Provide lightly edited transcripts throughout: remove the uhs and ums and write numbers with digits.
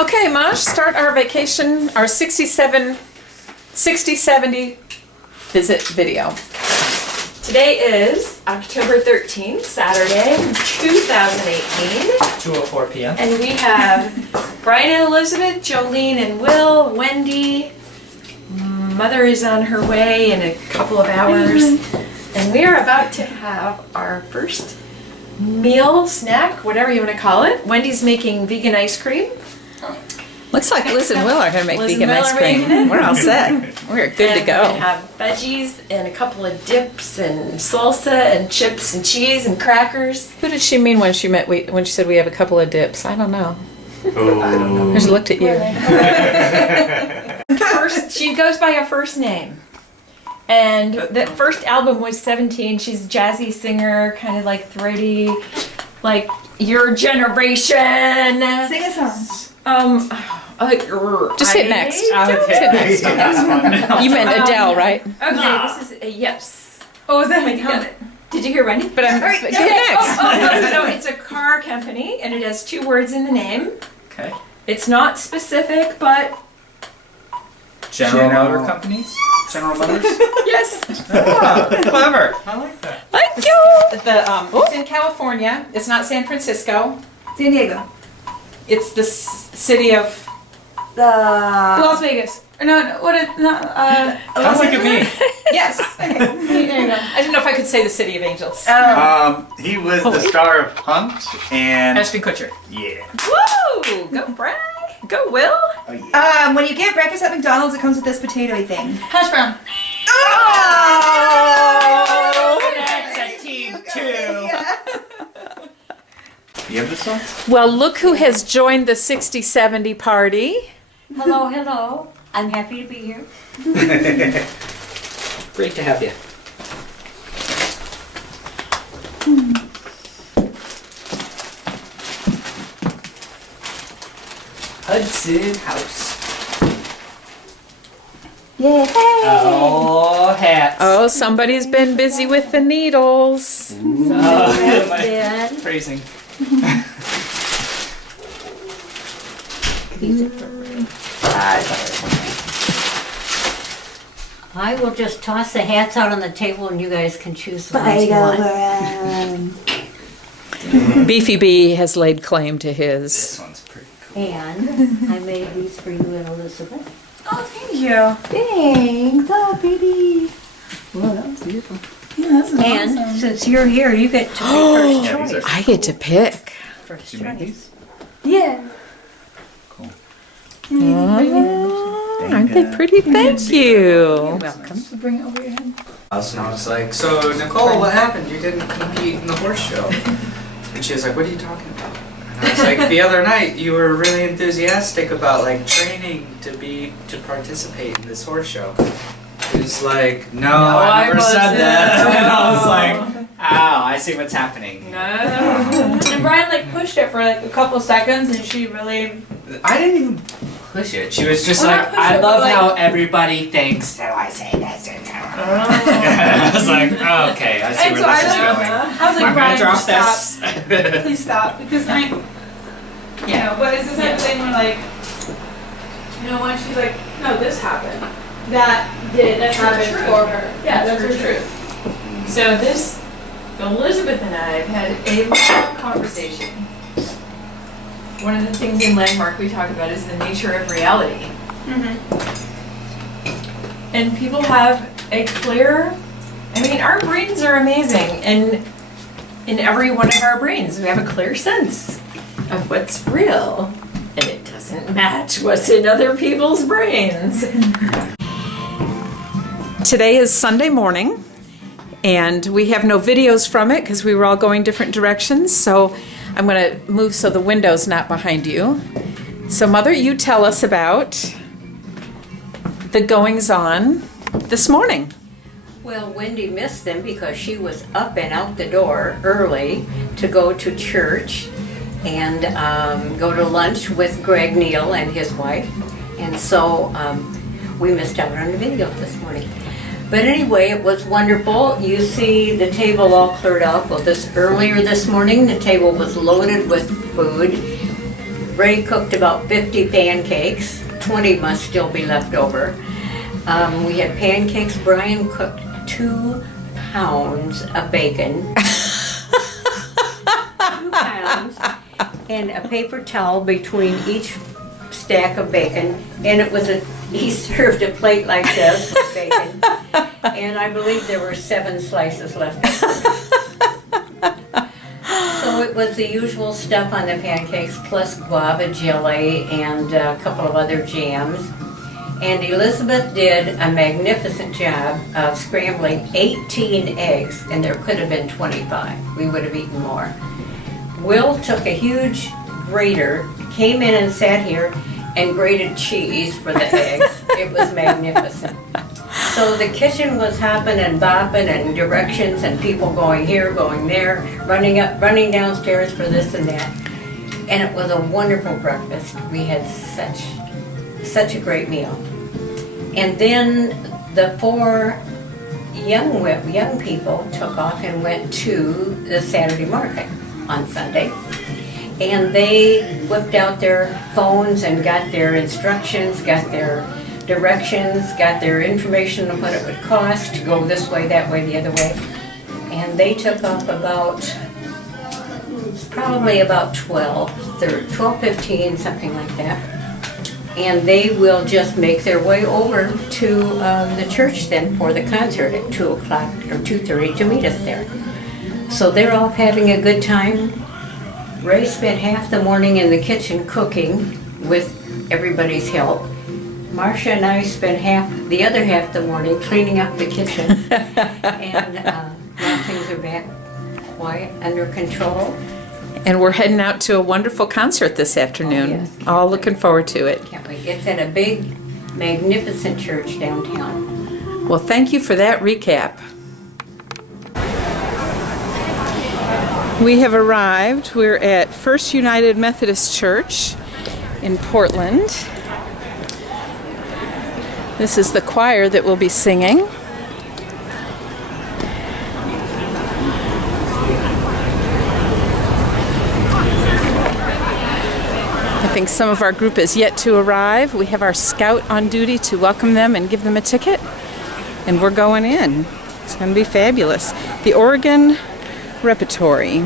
Okay, Maj, start our vacation, our 60-70 visit video. Today is October 13th, Saturday, 2018. 2:04 p.m. And we have Brian and Elizabeth, Jolene and Will, Wendy. Mother is on her way in a couple of hours. And we are about to have our first meal, snack, whatever you want to call it. Wendy's making vegan ice cream. Looks like Liz and Will are going to make Liz and vegan Will ice are cream. making it. We're all set. We're good to And go. we're gonna have veggies and a couple of dips and salsa and chips and cheese and crackers. Who did she mean when she said we have a couple of dips? I don't know. Oh. I don't know. I just looked at you. First, she goes by a first name. And the first album was 17. She's a jazzy singer, kind of like throaty, like your generation. Sing a song. Just hit next. I'll hit next on this one. You meant Adele, right? Okay, this is a yes. Oh, is that my You got it. Did you hear Wendy? But I'm Alright, get okay. next. No, it's a car company, and it has 2 words in the name. Okay. It's not specific, but General Motor Companies? General Motors? yes. Oh, clever. I like that. Thank you. It's in California. It's not San Francisco. San Diego. It's the city of. Las Vegas. Or no, what is not? Don't look at me. Yes. Okay, there you go. I didn't know if I could say the city of angels. He was the star of Punk'd and Ashton Kutcher. yeah. Woo! Go Brad. Go Will. Oh yeah. When you get breakfast at McDonald's, it comes with this potatoy thing. Hash brown. Oh! That's a team 2. You have this song? Well, look who has joined the 60-70 party. Hello, hello. I'm happy to be here. Great to have you. Hudson House. Yay! Oh, hats. Oh, somebody's been busy with the needles. Then, Phrasing. I will just toss the hats out on the table and you guys can choose the ones Bye, you want. Gilbert. Beefy B has laid claim to This his. one's pretty cool. And I made these for you and Elizabeth. Oh, thank you. Thanks, oh baby. Well, that was beautiful. Yeah, this is And awesome. since you're here, you get to be first Yeah, these choice. are I get to pick. First Did you make choice. these? Yeah. Cool. Oh, aren't they pretty? Thank you. Welcome. So bring it over your head. And I was like, so Nicole, what happened? You didn't compete in the horse show. And she was like, what are you talking about? And I was like, the other night you were really enthusiastic about like training to participate in this horse show. He was like, no, I never said that. And I was like, oh, I see what's happening. No. And Brian like pushed it for like a couple seconds, and she really. I didn't even push it. She was just Well, like, not push I it, but, love like- how everybody thinks, so I say this and that. I was like, oh, okay, I see And where so I this is was going. like, I was like, I'm Brian, gonna drop stop. this. Please stop, because I. You know, but it's the type of thing where like, you know, when she's like, no, this happened. That did happen for her. Yeah, that's her truth. So Elizabeth and I have had a long conversation. One of the things in Landmark we talk about is the nature of reality. Mm-hmm. And people have a clear, I mean, our brains are amazing, and in every one of our brains we have a clear sense of what's real, and it doesn't match what's in other people's brains. Today is Sunday morning, and we have no videos from it because we were all going different directions. So I'm going to move so the window's not behind you. So Mother, you tell us about the goings-on this morning. Well, Wendy missed them because she was up and out the door early to go to church and go to lunch with Greg Neal and his wife. And so we missed out on the video this morning. But anyway, it was wonderful. You see the table all cleared up. Well, earlier this morning, the table was loaded with food. Ray cooked about 50 pancakes. 20 must still be left over. We had pancakes. Brian cooked 2 pounds of bacon. 2 pounds. And a paper towel between each stack of bacon. And it was he served a plate like this with bacon. And I believe there were 7 slices left. So it was the usual stuff on the pancakes, plus guava jelly and a couple of other jams. And Elizabeth did a magnificent job of scrambling 18 eggs, and there could have been 25. We would have eaten more. Will took a huge grater, came in and sat here and grated cheese for the eggs. It was magnificent. So the kitchen was hopping and bopping and directions and people going here, going there, running up, running downstairs for this and that. And it was a wonderful breakfast. We had such a great meal. And then the 4 young people took off and went to the Saturday market on Sunday. And they whipped out their phones and got their instructions, got their directions, got their information on what it would cost to go this way, that way, the other way. And they took off probably about 12:15, something like that. And they will just make their way over to the church then for the concert at 2 o'clock or 2:30 to meet us there. So they're all having a good time. Ray spent half the morning in the kitchen cooking with everybody's help. Marcia and I spent the other half the morning cleaning up the kitchen. And now things are back quiet, under control. And we're heading out to a wonderful concert this afternoon. Oh, yes. All looking forward to it. Can't wait. It's at a big, magnificent church downtown. Well, thank you for that recap. We have arrived. We're at First United Methodist Church in Portland. This is the choir that will be singing. I think some of our group is yet to arrive. We have our scout on duty to welcome them and give them a ticket. And we're going in. It's going to be fabulous. The Oregon Repertory.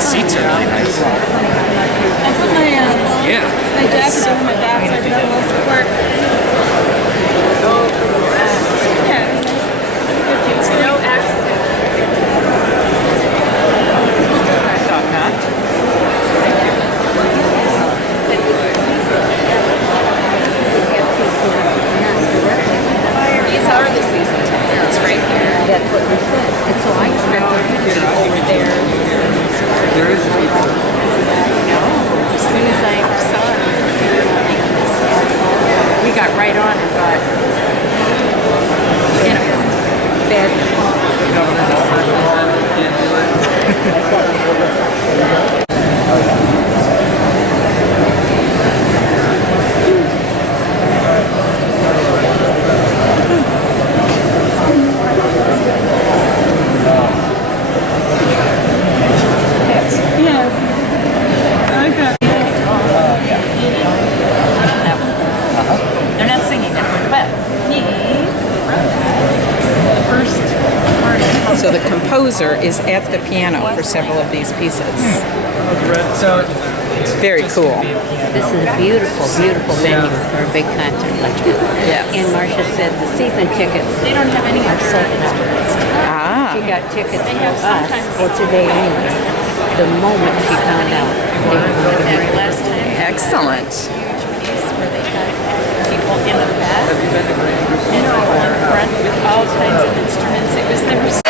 Seats are really nice. I put my Yeah. jacket over my back so I can have a little support. Yeah. No accident. These are the season tickets right here. That's what we said. And so I expected to be over there. There is people. As soon as I saw it, we got right on and got in a bed. They're not singing, they're going to bed. The first part. So the composer is at the piano for several of these pieces. So Very cool. This is a beautiful, beautiful venue for a big concert like this. Yes. And Marcia said the season tickets They don't have any are sold out. Ah. She got tickets They for have us sometimes- for today anyway. The moment she found out they were going to That be last time. Excellent. Huge piece where they got people in the back and people in front with all kinds of instruments. It was never.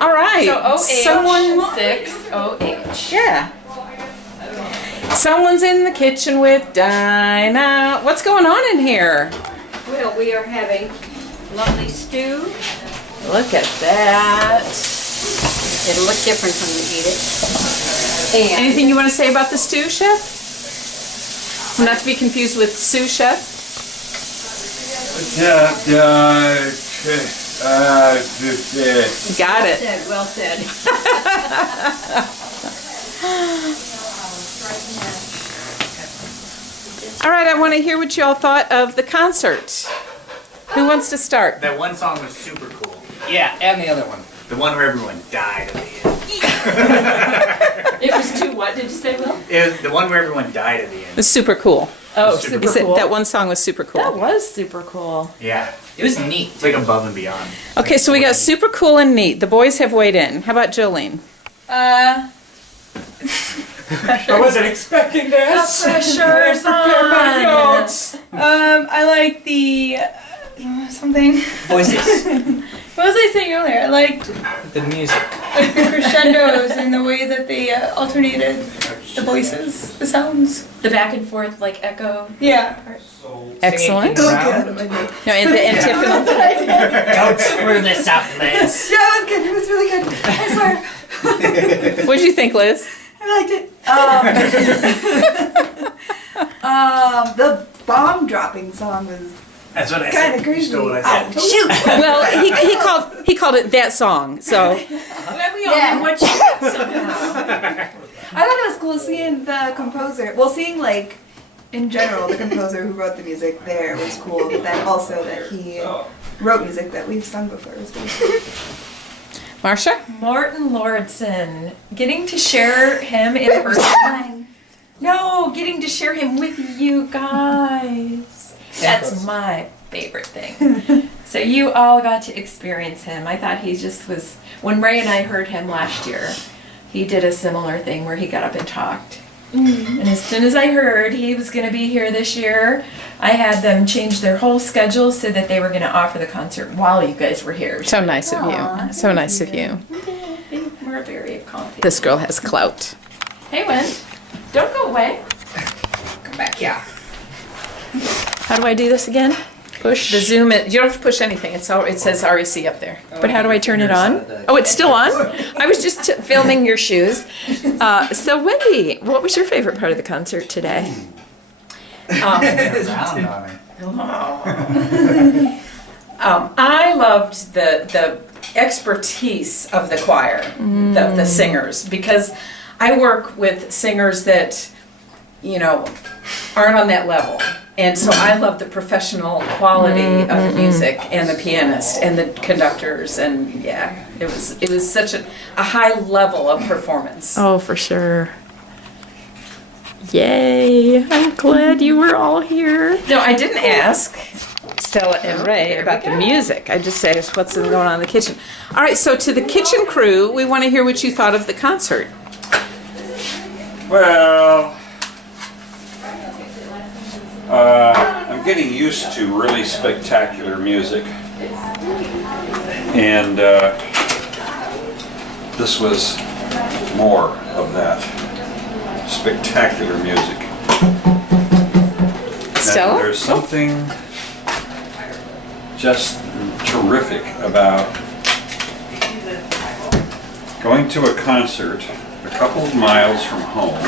All right. So OH, Someone. 6 OH. Yeah. Someone's in the kitchen with Dinah. What's going on in here? Well, we are having lovely stew. Look at that. It'll look different when we eat it. And Anything you want to say about the stew, Chef? Not to be confused with sous chef. Got it. said, well said. All right, I want to hear what y'all thought of the concert. Who wants to start? That one song was super cool. Yeah, and the other one. The one where everyone died at the end. It was too what did you say, Will? It was the one where everyone died at the It end. was super cool. Oh, Super He said that one song was super cool. That was super cool. Yeah. It was neat. It's like above and beyond. Okay, so we got super cool and neat. The boys have weighed in. How about Jolene? I wasn't expecting this. Pressure's on. I like the something. Voices. What was I saying earlier? I liked The music. like the crescendos and the way that they alternated the voices, the sounds. The back and forth like echo. Yeah. Excellent. Singing around. No, and the antiphonal. Don't screw this up, Liz. Yeah, it was good. It was really good. I swear. What'd you think, Liz? I liked it. The bomb dropping song was That's what I kind said. of crazy. You stole what I said. Shoot! Well, he called it that song. So We all know what you somehow. I thought it was cool seeing the composer. Well, seeing like in general the composer who wrote the music there was cool, but then also that he wrote music that we've sung before was really cool. Marcia? Morton Lordson. Getting to share him in person. No, getting to share him with you guys. That's my favorite thing. So you all got to experience him. I thought he just was, when Ray and I heard him last year, he did a similar thing where he got up and talked. And as soon as I heard he was going to be here this year, I had them change their whole schedule so that they were going to offer the concert while you guys were here. So nice of you. So nice of you. They were very accommodating. This girl has clout. Hey, Wen, don't go away. Come back, yeah. How do I do this again? Push the zoom. You don't have to push anything. It says REC up there. But how do I turn it on? Oh, it's still on? I was just filming your shoes. So Wendy, what was your favorite part of the concert today? Around on it. I loved the expertise of the choir, the singers, because I work with singers that, aren't on that level. And so I love the professional quality of the music and the pianist and the conductors, and yeah, it was such a high level of performance. Oh, for sure. Yay! I'm glad you were all here. No, I didn't ask Stella and Ray about the music. I just asked what's going on in the kitchen. All right, so to the kitchen crew, we want to hear what you thought of the concert. Well, I'm getting used to really spectacular music, and this was more of that spectacular music. Stella? And there's something just terrific about going to a concert a couple of miles from home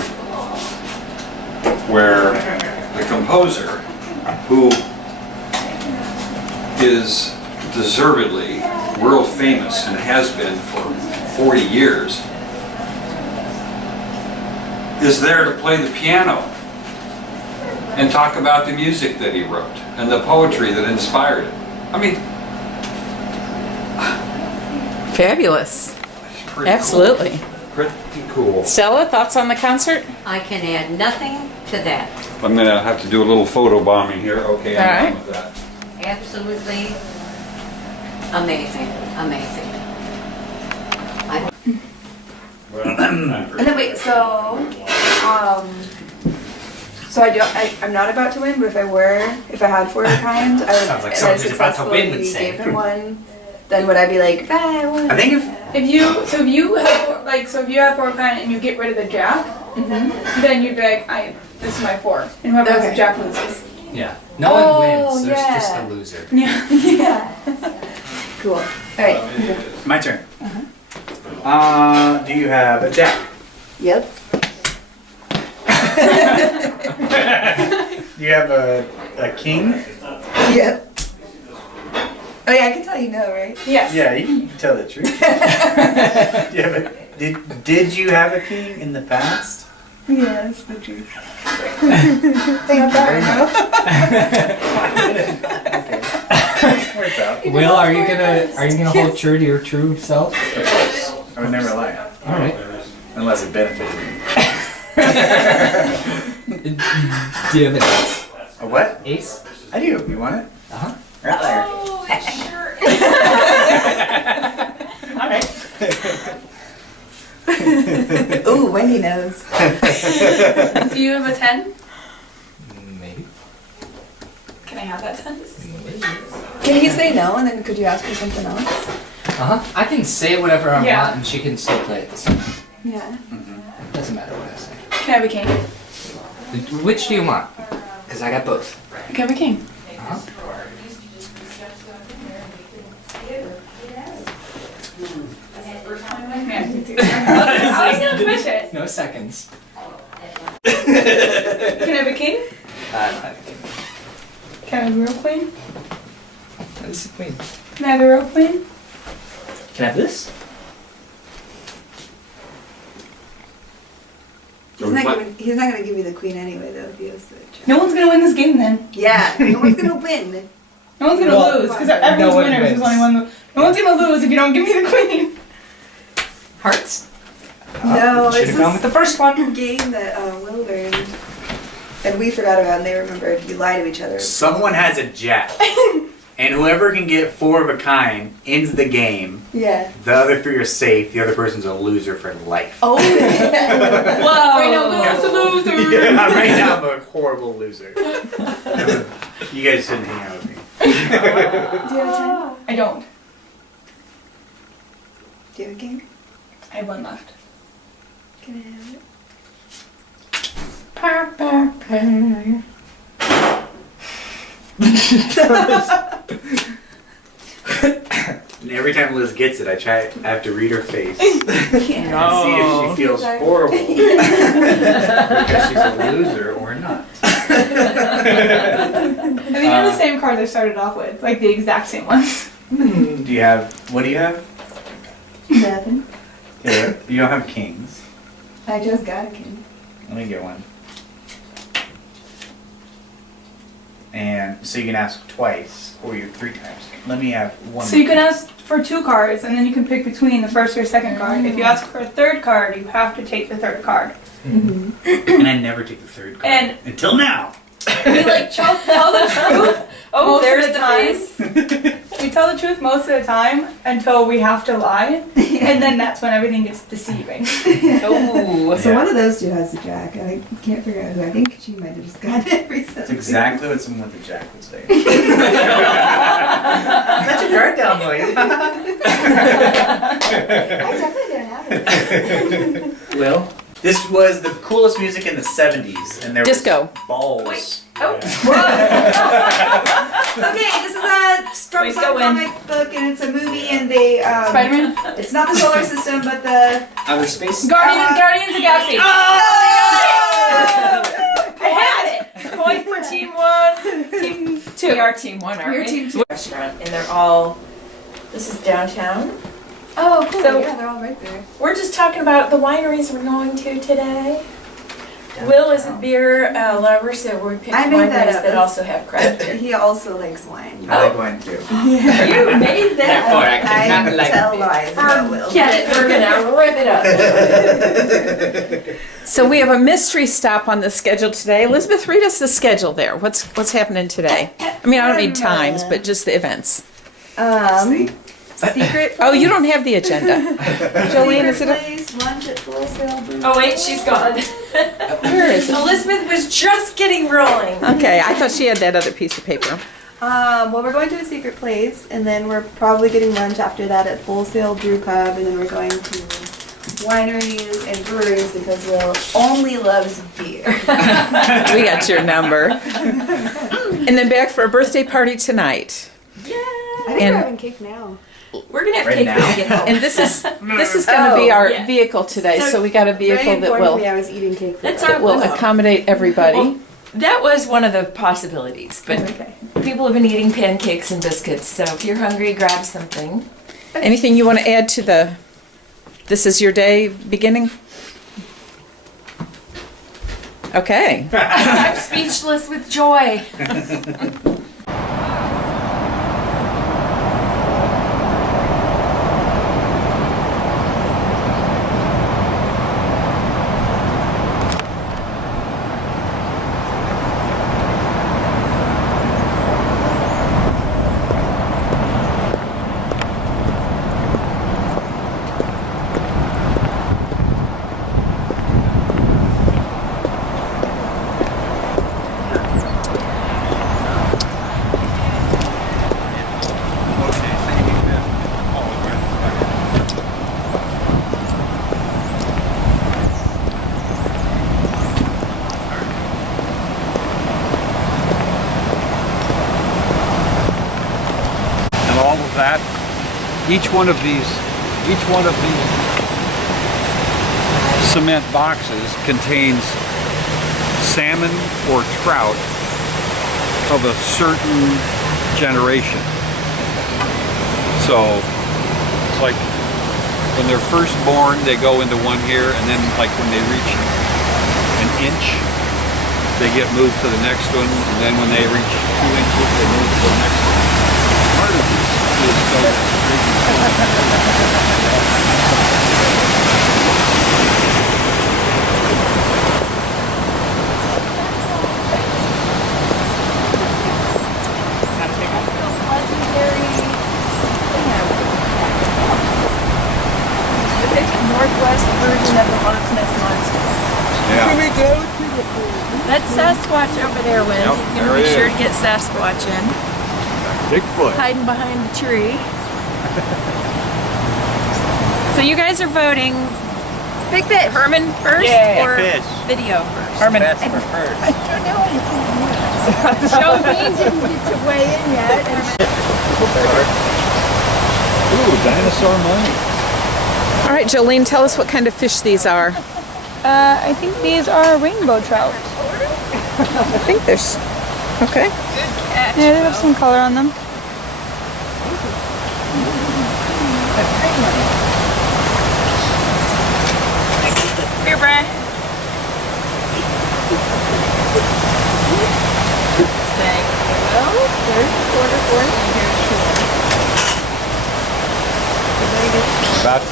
where the composer, who is deservedly world famous and has been for 40 years, is there to play the piano and talk about the music that he wrote and the poetry that inspired it. I mean, Fabulous. it's pretty Absolutely. cool. Pretty cool. Stella, thoughts on the concert? I can add nothing to that. I'm gonna have to do a little photo bombing here. Okay, I'm All right. done with that. Absolutely amazing, amazing. And then wait, so I'm not about to win, but if I had four of a kind, I would. Sounds like and someone I who's about to win would successfully say. gave him one. Then would I be like, "Bye, I won"? I think if If you have four of a kind and you get rid of the jack, then you'd be like, this is my four, and whoever has Okay. the jack loses. yeah, no one wins. There's yeah. just a loser. Yeah. Yeah. Cool. All right. My turn. Do you have a jack? Yep. Do you have a king? Yep. Oh yeah, I can tell you no, right? Yes. Yeah, you can tell the truth. Yeah, but did you have a king in the past? Yeah, that's the truth. Thank you very much. Works out. Will, are you gonna hold true to your true self? Of course. I would never lie. All right. Unless it benefited me. Do you have an ace? A what? Ace? I do. You want it? Uh-huh. Right there. Alright. Ooh, Wendy knows. Do you have a 10? Maybe. Can I have that 10? Can you say no, and then could you ask for something else? Uh-huh. I can say whatever I Yeah. want and she can still play it the same. Yeah. Doesn't matter what I say. Can I have a king? Which do you want? Because I got both. Can I have a king? Uh-huh. I was gonna push it. No seconds. Can I have a king? I Can I have a real queen? This is queen. Can I have a real queen? Can I have this? He's not gonna give you the queen anyway, though, if he has the check. No one's gonna win this game then. Yeah, no one's gonna win. No one's gonna Well, lose because everyone's no one winners. There's wins. only one. No one's gonna lose if you don't give me the queen. Hearts? No, Should it's have gone with the first one. a game that Will learned, and we forgot about, and they remembered. You lie to each other. Someone has a jack. And whoever can get four of a kind ends the game. Yeah. The other three are safe. The other person's a loser for life. Oh. Yeah. Whoa! Right now, Will's a loser. Yeah, right now I'm a horrible loser. You guys shouldn't hang out with me. Do you have a 10? I don't. Do you have a game? I have one left. Can I have it? And every time Liz gets it, I have to read her face and see if she feels horrible because she's a loser or not. I think they're the same cards I started off with, like the exact same ones. What do you have? Nothing. Yeah, you don't have kings. I just got a king. Let me get one. And so you can ask twice, or you 3 times. Let me have one. So you can ask for 2 cards, and then you can pick between the first or second card. If you ask for a 3rd card, you have to take the 3rd card. And I never take the 3rd card. And until now. we like tell the truth. Oh, most there's of the time. We tell the truth most of the time until we have to lie, and then that's when everything gets deceiving. Oh. So one of those two has the jack. I can't figure out who. I think she might have just got it recently. That's exactly what someone with a jack would say. Let your guard down, William. I definitely didn't have it. Will? This was the coolest music in the 70s, and there Disco. was balls. Okay, this is a Strump Please Song go in. comic book, and it's a movie, and they Spider-Man? It's not the solar system, but the Outer space? Guardians of the Galaxy. Oh! I had it. Point for team 1, team 2. We are team 1, aren't You're we? team 2. Restaurant, and they're all This is downtown. Oh, cool. So- Yeah, they're all right there. We're just talking about the wineries we're going to today. Will is a beer lover, so we picked I made that wineries up. that also have craft beer. He also likes wine. I like wine too. You made that Therefore, up. I cannot I like tell beer. lies about Will. Get it, we're gonna rip it up. So we have a mystery stop on the schedule today. Elizabeth, read us the schedule there. What's happening today? I mean, I don't need times, but just the events. Secret. Oh, you don't have the agenda. Jolene, is it? Place, lunch at Full Sail Brew. Oh wait, she's gone. Where is it? Elizabeth was just getting rolling. Okay, I thought she had that other piece of paper. Well, we're going to a secret place, and then we're probably getting lunch after that at Full Sail Brew Pub, and then we're going to wineries and breweries because Will only loves beer. We got your number. And then back for a birthday party tonight. I think And- we're having cake now. We're gonna have Right cake now. when we get home. And this is going to be our yeah. vehicle today. So we got a Very vehicle that important will to me, I was eating cake for That's that. our will limo. accommodate everybody. Well, that was one of the possibilities, but Okay. people have been eating pancakes and biscuits, so if you're hungry, grab something. Anything you want to add to the "This is your day" beginning? Okay. I'm speechless with joy. And all of that, each one of these cement boxes contains salmon or trout of a certain generation. So it's like when they're first born, they go into one here, and then like when they reach an inch, they get moved to the next one, and then when they reach 2 inches, they move to the next one. Part of this is so Northwest version of the Loch Ness Monster. yeah. That's Sasquatch over there, Win. Yep, You there can be he sure is. to get Sasquatch in. Bigfoot. Hiding behind the tree. So you guys are voting Big fish. Herman first or Fish. video first? Herman. That's for first. Jolene didn't get to weigh in yet. Ooh, dinosaur money. All right, Jolene, tell us what kind of fish these are. I think these are rainbow trout. I think there's. Okay. Yeah, they have some color on them. Here, Brian. Thank you. There's a quarter for you.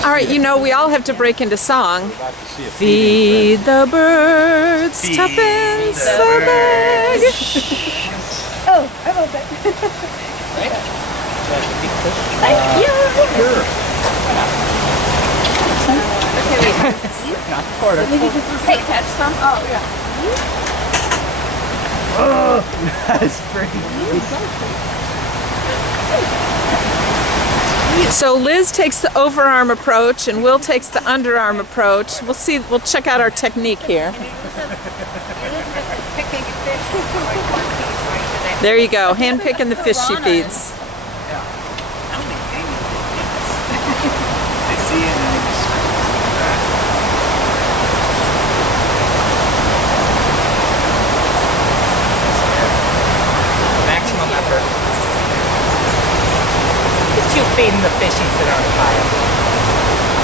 All right, you know, we all have to break into song. About to see a Feed the birds, tuppence a bag. Oh, I love that. Hey, catch some. Oh, yeah. That's pretty. So Liz takes the overarm approach and Will takes the underarm approach. We'll see, we'll check out our technique here. There you go, hand picking the fish she feeds. I see it and I just Maximum effort. Did you feeding the fishies that are on the pile.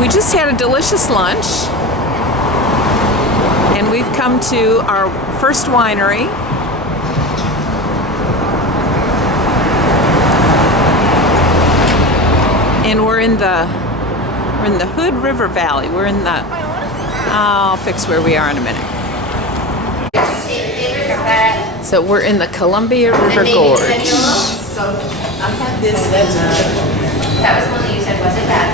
We just had a delicious lunch, and we've come to our first winery. And we're in the Hood River Valley. We're in the, I'll fix where we are in a minute. So we're in the Columbia River Gorge. That was one that you said wasn't bad.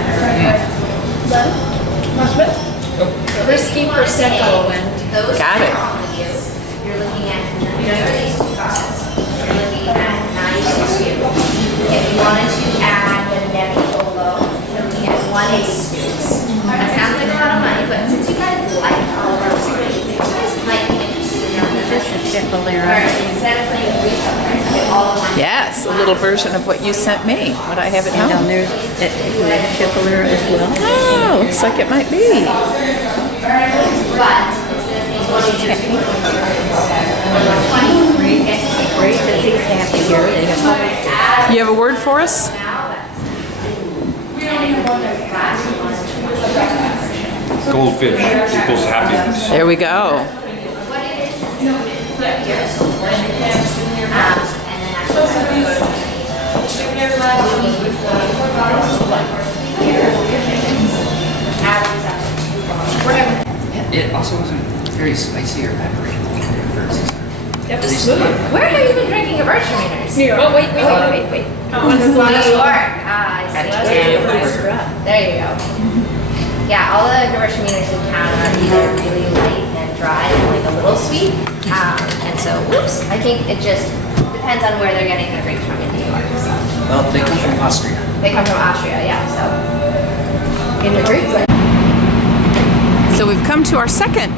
Whiskey Prosecco and those. Got it. You're looking at these two bottles. You're looking at 962. If you wanted to add the Nebbiolo, you're looking at 182. That sounds like a lot of money, but since you guys like all of our wines, you guys might be interested in This is Chipolera. instead of playing retail price, get all the wines. Yes, a little version of what you sent me, what I have at And down home. there's Chipolera as well. Oh, looks like it might be. Great that things happen here. They have You have a word for us? Goldfish equals happiness. There we go. It also wasn't very spicy or peppery. At least Where have you been drinking your Berkshires? New York. Oh, wait. New York. Ah, I see. There you go. Yeah, all the Gewürztraminer in town are either really light and dry and like a little sweet. And so, whoops, I think it just depends on where they're getting their grapes from in New York. So. Well, they come from Austria. They come from Austria, yeah, so. In the grapes. So we've come to our second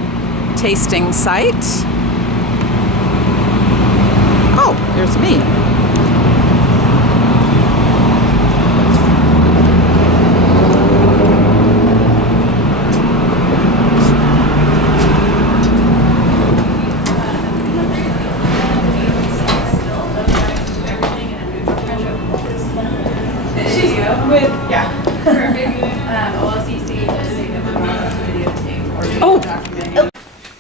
tasting site. Oh, there's me. Oh,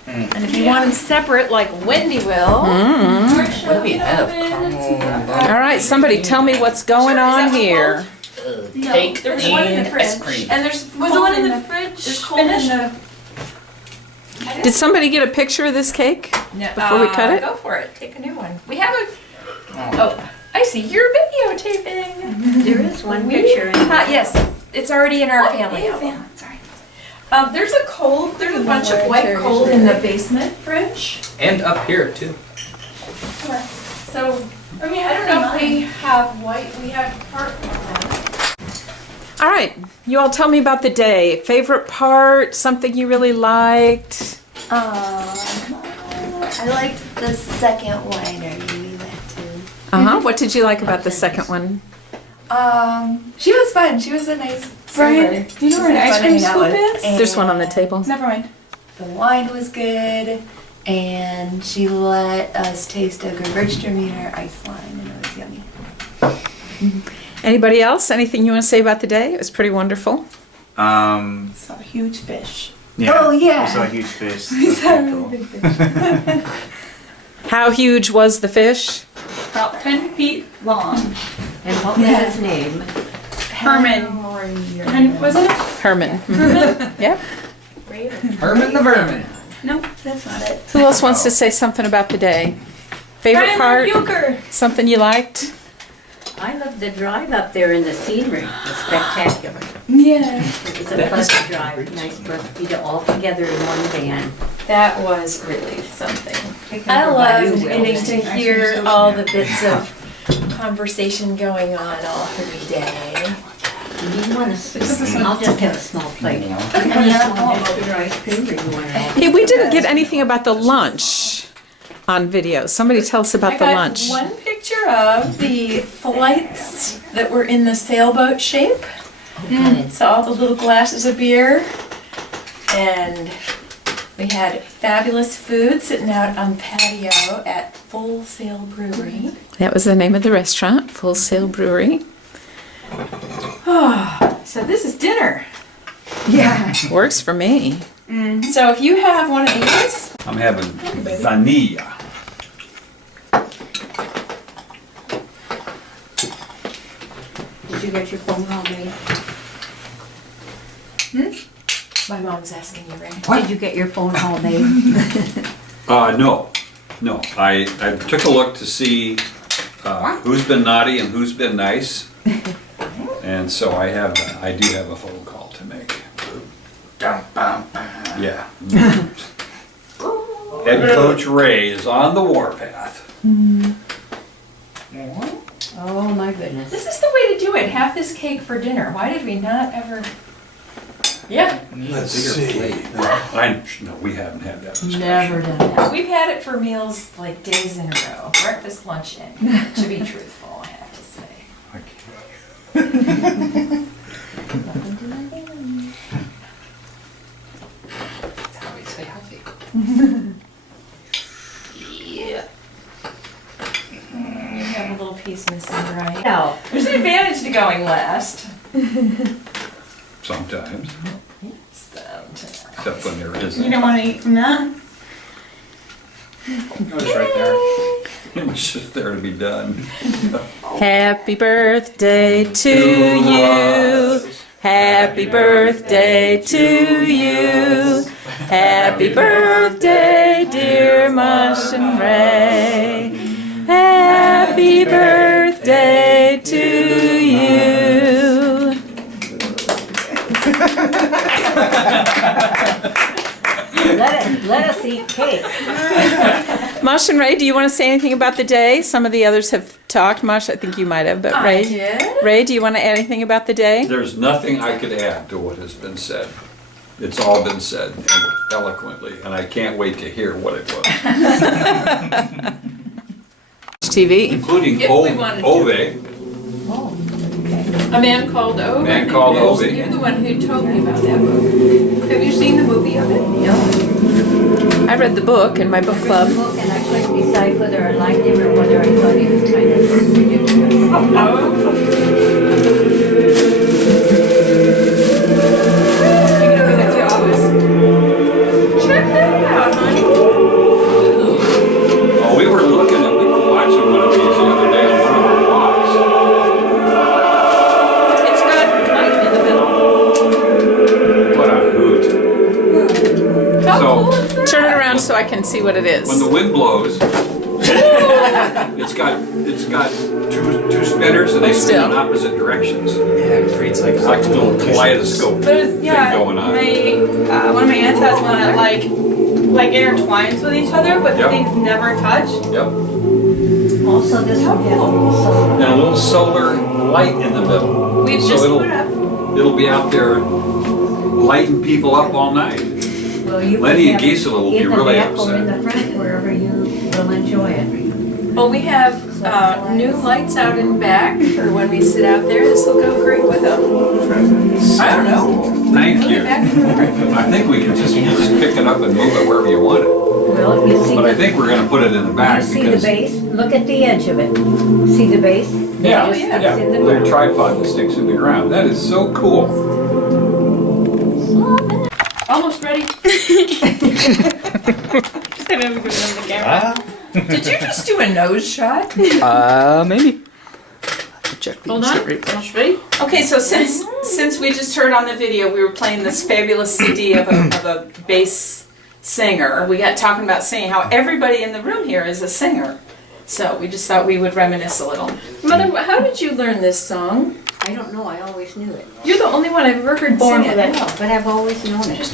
And if you want them separate, like Wendy will. Would it be ahead of caramel? all right, somebody tell me what's going on here. Cake There was one in the and ice fridge. cream. And there's Was the one in the fridge There's cold in finished? the. Did somebody get a picture of this cake before we cut it? Go for it. Take a new one. We have a. Oh, I see. You're videotaping. There is one picture. Yes, it's already in our family album. Sorry. There's a bunch of white cold in the basement fridge. And up here too. So, I mean, I don't know if we have white. We have part. All right, you all tell me about the day. Favorite part, something you really liked? I liked the second winery we went to. Uh-huh, what did you like about the second one? She was fun. She was a nice Brian, server. do you know where an ice cream scoop is? There's one on the table. Never mind. The wine was good, and she let us taste a Gewürztraminer ice wine, and it was yummy. Anybody else? Anything you want to say about the day? It was pretty wonderful. Saw a huge fish. Yeah. Oh, yeah. We saw a huge fish. We That saw a was really pretty big fish. How huge was the fish? About 10 feet long. And what was his name? Herman. Was it? Herman. Yep. Herman the Vermin. No, that's not it. Who else wants to say something about the day? Favorite part? Euchre. Something you liked? I love the drive up there in the scenery. It's spectacular. Yeah. It was a pleasant drive. Nice for you to all together in one van. That was really something. I I love loved getting to hear all the bits of conversation going on all through the day. You want to? I'll just have a small plate. Okay. Ice cream, or you want to have? Hey, we didn't get anything about the lunch on video. Somebody tell us about I the got lunch. one picture of the flights that were in the sailboat shape. So all the little glasses of beer. And we had fabulous food sitting out on the patio at Full Sail Brewery. That was the name of the restaurant, Full Sail Brewery. Oh, so this is dinner. Yeah. Works for me. So if you have one of these, I'm having vanilla. Did you get your phone call, Ray? my mom's asking you, Ray. Did you get your phone call made? No. I took a look to see who's been naughty and who's been nice. And so I do have a phone call to make. Yeah. Head Coach Ray is on the warpath. Oh my goodness. This is the way to do it. Have this cake for dinner. Why did we not ever? Yeah. Let's see. No, we haven't had that discussion. Never done that. We've had it for meals like days in a row. Breakfast, lunch, and to be truthful, I have to say. That's how we stay healthy. Yeah. You have a little piece missing, right? No. There's an advantage to going last. Sometimes. Sometimes. Except when there isn't. You don't want to eat from that? It was right there. It was just there to be done. Happy birthday to you. Happy birthday to you. Happy birthday, dear Mosh and Ray. Happy birthday to you. Let us eat cake. Mosh and Ray, do you want to say anything about the day? Some of the others have talked. Mosh, I think you might have, but Ray. I did. Ray, do you want to add anything about the day? There's nothing I could add to what has been said. It's all been said eloquently, and I can't wait to hear what it was. TV. Including If we wanted to. Ove. A Man Called Ove. Man Called Ove. You're the one who told me about that book. Have you seen the movie of it? No. I read the book in my book club. Look, and I couldn't decide whether I liked him or whether I thought he was kind of ridiculous. You can do that to Elvis. Check that out, honey. Oh, we were watching one of these the other day on one of our walks. It's got light in the middle. What a hoot. How So, cool is that? Turn it around so I can see what it is. when the wind blows, it's got two spinners and they spin in opposite directions. Yeah, it creates like It's like a little kaleidoscope There's, thing yeah, going on. one of my aunts has one that like intertwines with each other, but the Yep. things never touch. Yep. Also, this one has a little solar. And a little solar light in the middle. We've So just it'll- put up. It'll be out there lighting people up all night. Well, you Lenny can and have Giesel will be in the really back or upset. in the front, wherever you will enjoy it. Well, we have new lights out in back for when we sit out there. This will go great with them. I don't know. Thank Put you. it back in the car. I think we can just pick it up and move it wherever you want it. Well, you see But I the, think we're gonna put it in the back you see the because. base? Look at the edge of it. See the base? Yeah, It just yeah, sticks in the little ground. tripod that sticks in the ground. That is so cool. Almost ready. Did you just do a nose shot? Maybe. Hold on. Almost ready? Okay, so since we just heard on the video, we were playing this fabulous CD of a bass singer. We got talking about singing, how everybody in the room here is a singer. So we just thought we would reminisce a little. Mother, how did you learn this song? I don't know, I always knew it. You're the only one I've ever heard sing it. But I've always known it.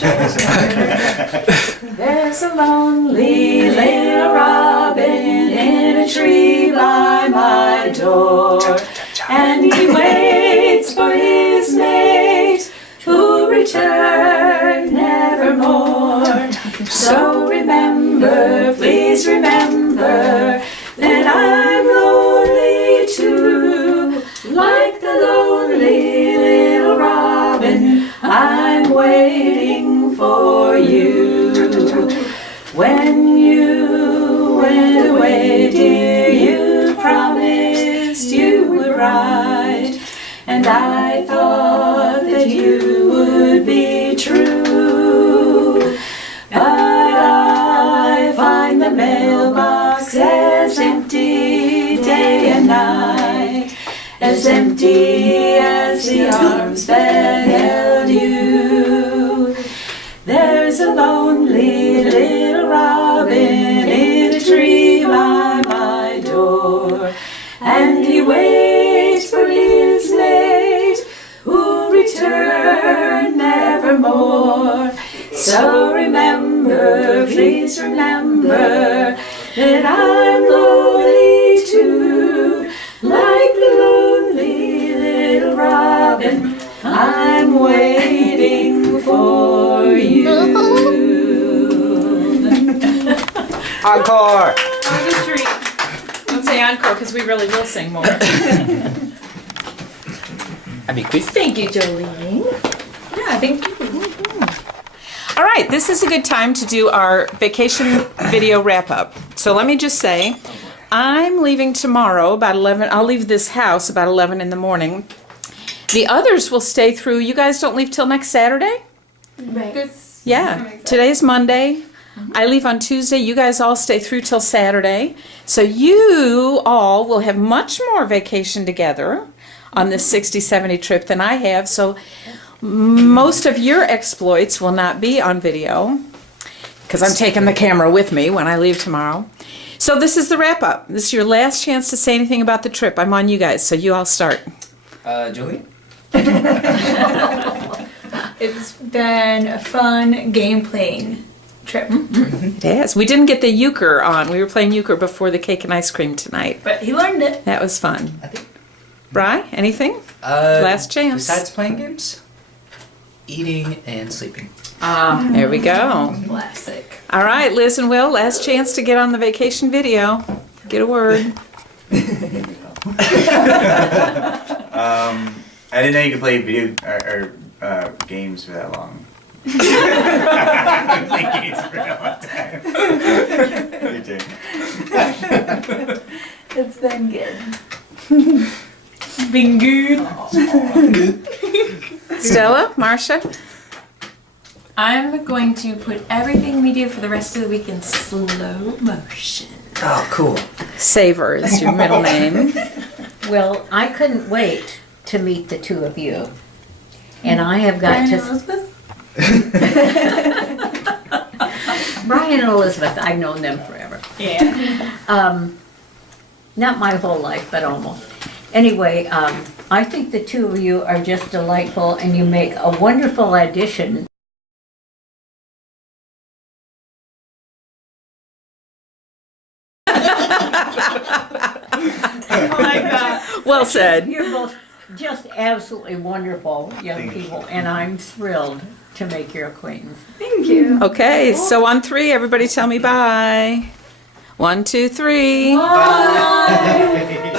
There's a lonely little robin in a tree by my door, and he waits for his mate who'll return nevermore. So remember, please remember, that I'm lonely too, like When you went away, dear, you promised you would write, and I thought that you would be true. But I find the mailbox as empty day and night, as empty as the arms that held you. There's a lonely little robin in a tree by my door, and he waits for his mate who'll return nevermore. So remember, please remember, that I'm lonely too, like the lonely little robin. I'm waiting for you. Encore! On the tree. Don't say encore because we really will sing more. I'd be quick. Thank you, Jolene. Yeah, thank you. All right, this is a good time to do our vacation video wrap up. So let me just say, I'm leaving tomorrow about 11. I'll leave this house about 11 in the morning. The others will stay through. You guys don't leave till next Saturday? Right. Yeah, today's Monday. I leave on Tuesday. You guys all stay through till Saturday. So you all will have much more vacation together on this 60-70 trip than I have. So most of your exploits will not be on video because I'm taking the camera with me when I leave tomorrow. So this is the wrap up. This is your last chance to say anything about the trip. I'm on you guys, so you all start. Julie? It's been a fun game playing trip. It has. We didn't get the euchre on. We were playing euchre before the cake and ice cream tonight. But he learned it. That was fun. Bri, anything? Last chance. Besides playing games, eating and sleeping. There we go. Classic. All right, Liz and Will, last chance to get on the vacation video. Get a word. I didn't know you could play video or games for that long. I've been playing games for a long time. It's been good. Been good. Stella, Marcia? I'm going to put everything we do for the rest of the week in slow motion. Oh, cool. Savor is your middle name. Well, I couldn't wait to meet the two of you. And I have got Brian and to... Elizabeth? Brian and Elizabeth, I've known them forever. Yeah. Not my whole life, but almost. Anyway, I think the two of you are just delightful and you make a wonderful addition. Well said. You're both just absolutely wonderful young people, and I'm thrilled to make your acquaintance. Thank you. Okay, so on 3, everybody tell me bye. 1, 2, 3. Bye.